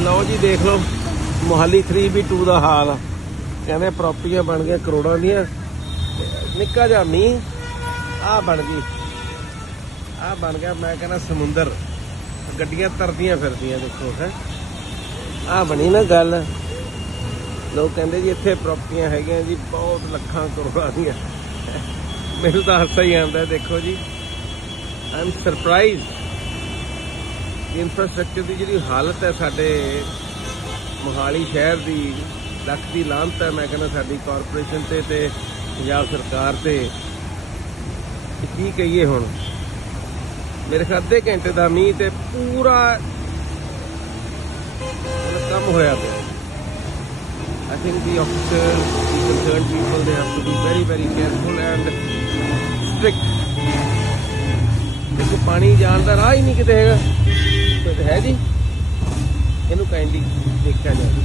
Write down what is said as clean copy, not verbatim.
ਲਓ ਜੀ ਦੇਖ ਲਓ ਮੋਹਾਲੀ 3B2 ਦਾ ਹਾਲ ਆ। ਕਹਿੰਦੇ ਪ੍ਰਾਪਰਟੀਆਂ ਬਣ ਗਈਆਂ ਕਰੋੜਾਂ ਦੀਆਂ। ਨਿੱਕਾ ਜਿਹਾ ਮੀਂਹ ਆਹ ਬਣ ਗਈ, ਆਹ ਬਣ ਗਿਆ ਮੈਂ ਕਹਿੰਦਾ ਸਮੁੰਦਰ, ਗੱਡੀਆਂ ਤਰਦੀਆਂ ਫਿਰਦੀਆਂ ਦੇਖੋ ਹੈ। ਆਹ ਬਣੀ ਨਾ ਗੱਲ। ਲੋਕ ਕਹਿੰਦੇ ਜੀ ਇੱਥੇ ਪ੍ਰਾਪਰਟੀਆਂ ਹੈਗੀਆਂ ਜੀ ਬਹੁਤ ਲੱਖਾਂ ਕਰੋੜਾਂ ਦੀਆਂ। ਮੈਨੂੰ ਤਾਂ ਹਾਸਾ ਹੀ ਆਉਂਦਾ। ਦੇਖੋ ਜੀ ਆਈ ਐਮ ਸਰਪ੍ਰਾਈਜ਼। ਇੰਫਰਾਸਟ੍ਰਕਚਰ ਦੀ ਜਿਹੜੀ ਹਾਲਤ ਹੈ ਸਾਡੇ ਮੋਹਾਲੀ ਸ਼ਹਿਰ ਦੀ, ਲੱਖ ਦੀ ਲਾਹਨਤ ਹੈ ਮੈਂ ਕਹਿੰਦਾ ਸਾਡੀ ਕਾਰਪੋਰੇਸ਼ਨ ਤੇ ਪੰਜਾਬ ਸਰਕਾਰ ਤੇ। ਕੀ ਕਹੀਏ ਹੁਣ। ਮੇਰੇ ਖਿਆਲ ਅੱਧੇ ਘੰਟੇ ਦਾ ਮੀਂਹ ਤੇ ਪੂਰਾ ਕੰਮ ਹੋਇਆ ਪਿਆ। I think the officers, the concerned people, they have to be very, very careful and strict. देखो पानी जान का राह ही नहीं किते हैगा। है जी, ਇਹਨੂੰ ਕਾਈਂडली ਦੇਖਿਆ ਜਾਵੇ।